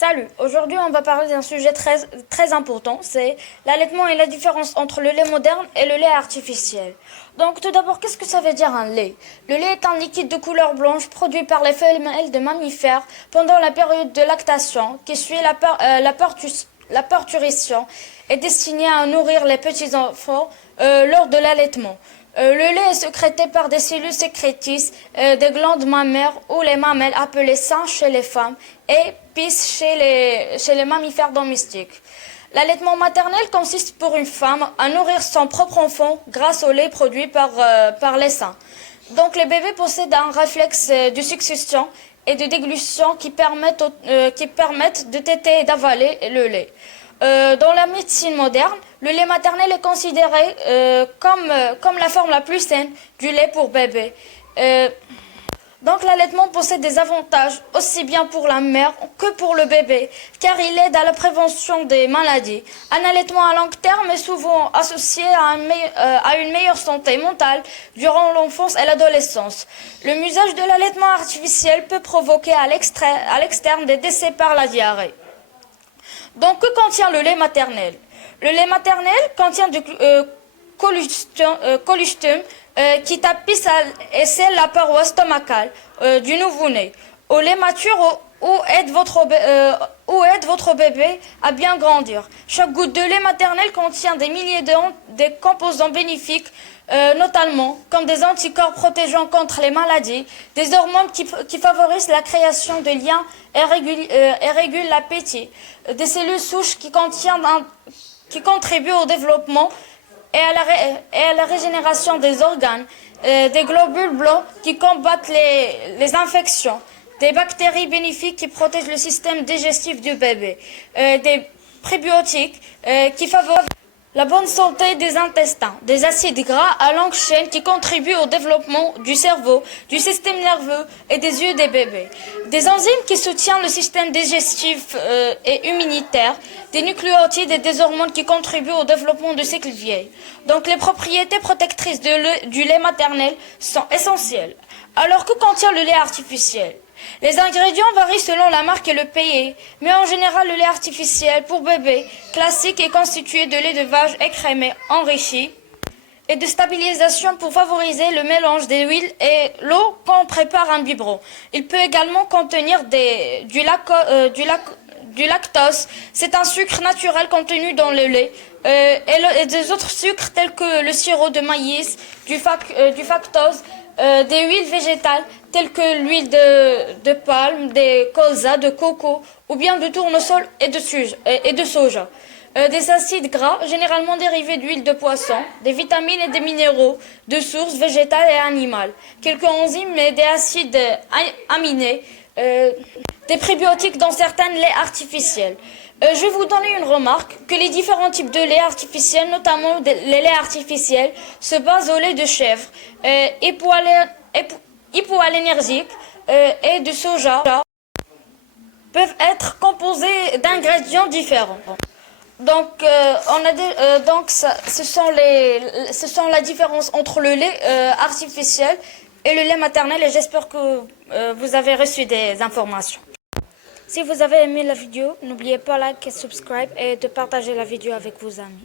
Salut, aujourd'hui on va parler d'un sujet très important, c'est l'allaitement et la différence entre le lait moderne et le lait artificiel. Donc tout d'abord, qu'est-ce que ça veut dire un lait? Le lait est un liquide de couleur blanche produit par les femelles de mammifères pendant la période de lactation qui suit la parturition et destiné à nourrir les petits-enfants lors de l'allaitement. Le lait est sécrété par des cellules sécrétrices des glandes mammaires ou les mamelles appelées seins chez les femmes et pis chez les mammifères domestiques. L'allaitement maternel consiste pour une femme à nourrir son propre enfant grâce au lait produit par les seins. Donc les bébés possèdent un réflexe de succion et de déglution qui permettent de téter et d'avaler le lait. Dans la médecine moderne, le lait maternel est considéré comme la forme la plus saine du lait pour bébé. Donc l'allaitement possède des avantages aussi bien pour la mère que pour le bébé, car il aide à la prévention des maladies. Un allaitement à long terme est souvent associé à une meilleure santé mentale durant l'enfance et l'adolescence. Le usage de l'allaitement artificiel peut provoquer à l'externe des décès par la diarrhée. Donc, que contient le lait maternel? Le lait maternel contient du colostrum qui tapisse et scelle la paroi stomacale du nouveau-né. Au lait mature, où aide votre bébé à bien grandir. Chaque goutte de lait maternel contient des milliers de composants bénéfiques, notamment comme des anticorps protégeant contre les maladies, des hormones qui favorisent la création de liens et régulent l'appétit, des cellules souches qui contribuent au développement et à la régénération des organes, des globules blancs qui combattent les infections, des bactéries bénéfiques qui protègent le système digestif du bébé, des prébiotiques qui favorisent la bonne santé des intestins, des acides gras à longue chaîne qui contribuent au développement du cerveau, du système nerveux et des yeux des bébés, des enzymes qui soutiennent le système digestif et immunitaire, des nucléotides et des hormones qui contribuent au développement du cycle vieil. Donc les propriétés protectrices du lait maternel sont essentielles. Alors que contient le lait artificiel? Les ingrédients varient selon la marque et le pays, mais en général le lait artificiel pour bébé classique est constitué de lait de vache écrémé enrichi et de stabilisation pour favoriser le mélange des huiles et l'eau quand on prépare un biberon. Il peut également contenir du lactose, c'est un sucre naturel contenu dans le lait, et des autres sucres tels que le sirop de maïs, du fructose, des huiles végétales telles que l'huile de palme, des colza, de coco ou bien de tournesol et de soja. Des acides gras, généralement dérivés d'huile de poisson, des vitamines et des minéraux de sources végétales et animales, quelques enzymes et des acides aminés, des prébiotiques dans certains laits artificiels. Je vais vous donner une remarque que les différents types de lait artificiels, notamment les laits artificiels, se basent au lait de chèvre, hypoallergénique et de soja, peuvent être composés d'ingrédients différents. Donc, ce sont la différence entre le lait artificiel et le lait maternel, et j'espère que vous avez reçu des informations. Si vous avez aimé la vidéo, n'oubliez pas de liker, subscribe et de partager la vidéo avec vos amis.